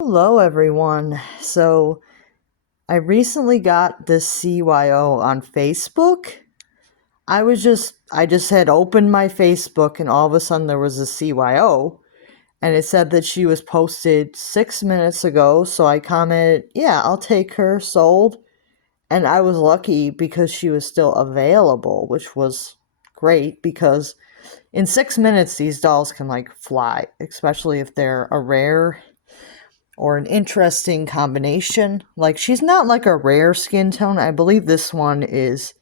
Hello, everyone. So, I recently got this CYO on Facebook. I just had opened my Facebook and all of a sudden there was a CYO and it said that she was posted 6 minutes ago. So I commented, yeah, I'll take her, sold. And I was lucky because she was still available, which was great because in 6 minutes these dolls can like fly, especially if they're a rare or an interesting combination. Like, she's not like a rare skin tone. I believe this one is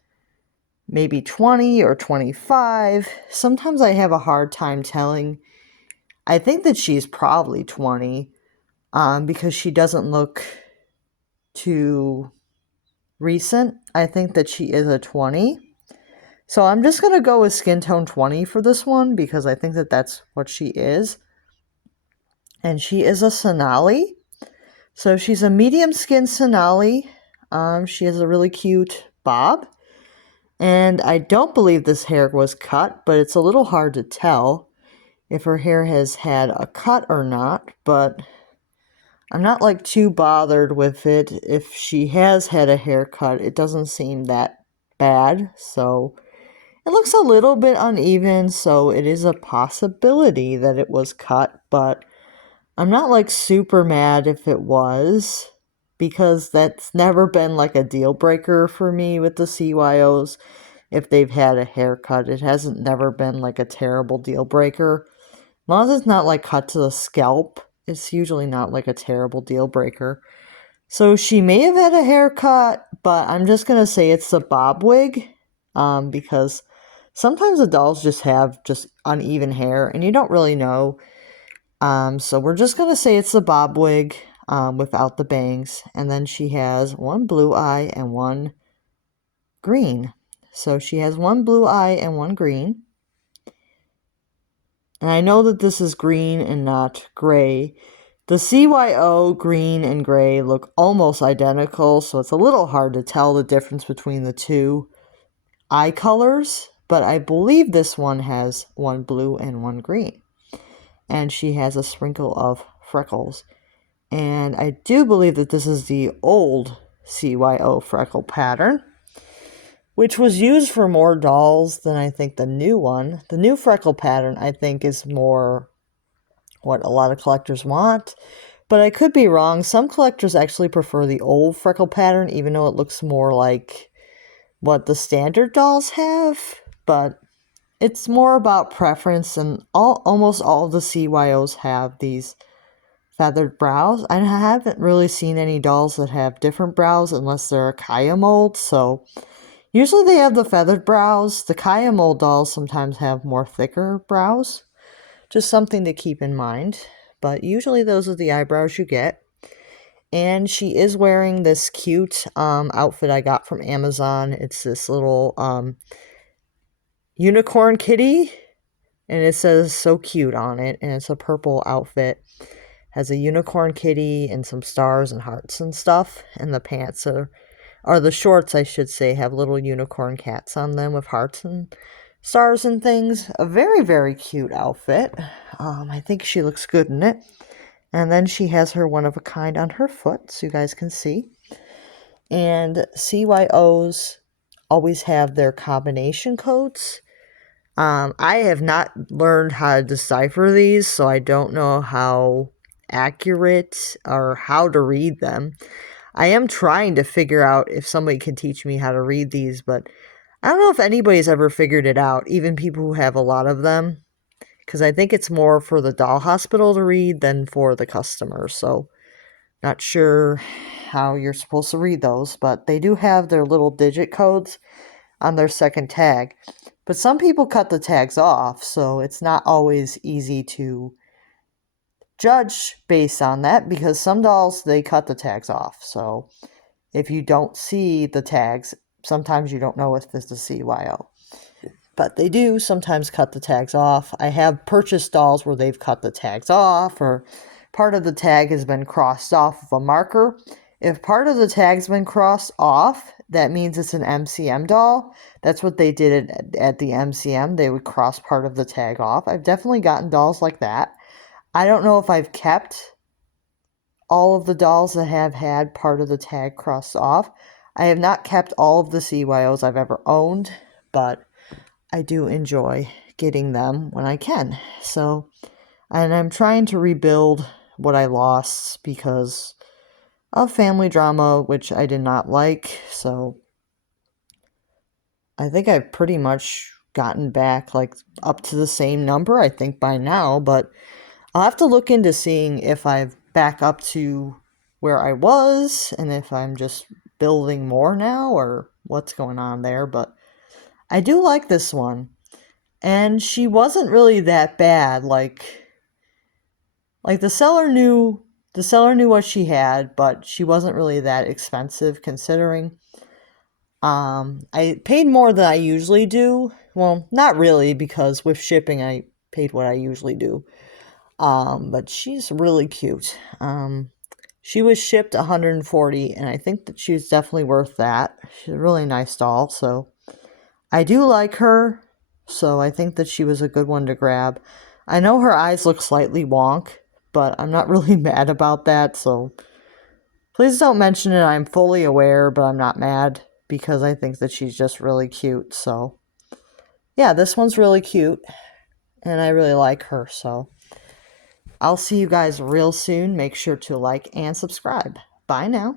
maybe 20 or 25. Sometimes I have a hard time telling. I think that she's probably 20 because she doesn't look too recent. I think that she is a 20. So I'm just going to go with skin tone 20 for this one because I think that that's what she is. And she is a Sonali. So she's a medium skin Sonali. She has a really cute bob. And I don't believe this hair was cut, but it's a little hard to tell if her hair has had a cut or not. But I'm not like too bothered with it. If she has had a haircut, it doesn't seem that bad. So it looks a little bit uneven, so it is a possibility that it was cut, but I'm not like super mad if it was, because that's never been like a deal breaker for me with the CYOs. If they've had a haircut, it hasn't never been like a terrible deal breaker. As long as it's not like cut to the scalp, it's usually not like a terrible deal breaker. So she may have had a haircut, but I'm just gonna say it's the bob wig, because sometimes the dolls just have just uneven hair and you don't really know. So we're just going to say it's the bob wig without the bangs. And then she has one blue eye and one green. So she has one blue eye and one green. And I know that this is green and not gray. The CYO green and gray look almost identical, so it's a little hard to tell the difference between the two eye colors. But I believe this one has one blue and one green. And she has a sprinkle of freckles. And I do believe that this is the old CYO freckle pattern, which was used for more dolls than I think the new one. The new freckle pattern, I think, is more what a lot of collectors want. But I could be wrong. Some collectors actually prefer the old freckle pattern, even though it looks more like what the standard dolls have. But it's more about preference, and almost all the CYOs have these feathered brows. I haven't really seen any dolls that have different brows unless they're a Kaya mold, so usually they have the feathered brows. The Kaya mold dolls sometimes have more thicker brows. Just something to keep in mind. But usually those are the eyebrows you get. And she is wearing this cute outfit I got from Amazon. It's this little unicorn kitty, and it says "so cute" on it, and it's a purple outfit. Has a unicorn kitty and some stars and hearts and stuff, and the pants or the shorts, I should say, have little unicorn cats on them with hearts and stars and things. A very, very cute outfit. I think she looks good in it. And then she has her one-of-a-kind on her foot, so you guys can see. And CYOs always have their combination codes. I have not learned how to decipher these, so I don't know how accurate or how to read them. I am trying to figure out if somebody can teach me how to read these, but I don't know if anybody's ever figured it out, even people who have a lot of them, because I think it's more for the doll hospital to read than for the customer, so not sure how you're supposed to read those, but they do have their little digit codes on their second tag. But some people cut the tags off, so it's not always easy to judge based on that, because some dolls, they cut the tags off. So if you don't see the tags, sometimes you don't know if it's a CYO. But they do sometimes cut the tags off. I have purchased dolls where they've cut the tags off, or part of the tag has been crossed off with a marker. If part of the tag's been crossed off, that means it's an MCM doll. That's what they did at the MCM. They would cross part of the tag off. I've definitely gotten dolls like that. I don't know if I've kept all of the dolls that have had part of the tag crossed off. I have not kept all of the CYOs I've ever owned, but I do enjoy getting them when I can. So, and I'm trying to rebuild what I lost because of family drama, which I did not like. So, I think I've pretty much gotten back like up to the same number, I think, by now, but I'll have to look into seeing if I've back up to where I was and if I'm just building more now or what's going on there, but I do like this one. And she wasn't really that bad. Like the seller knew what she had, but she wasn't really that expensive considering. I paid more than I usually do. Well, not really because with shipping I paid what I usually do. But she's really cute. She was shipped 140 and I think that she's definitely worth that. She's a really nice doll, so I do like her, so I think that she was a good one to grab. I know her eyes look slightly wonk, but I'm not really mad about that, so please don't mention it. I'm fully aware, but I'm not mad because I think that she's just really cute. So, yeah, this one's really cute, and I really like her, so I'll see you guys real soon. Make sure to like and subscribe. Bye now.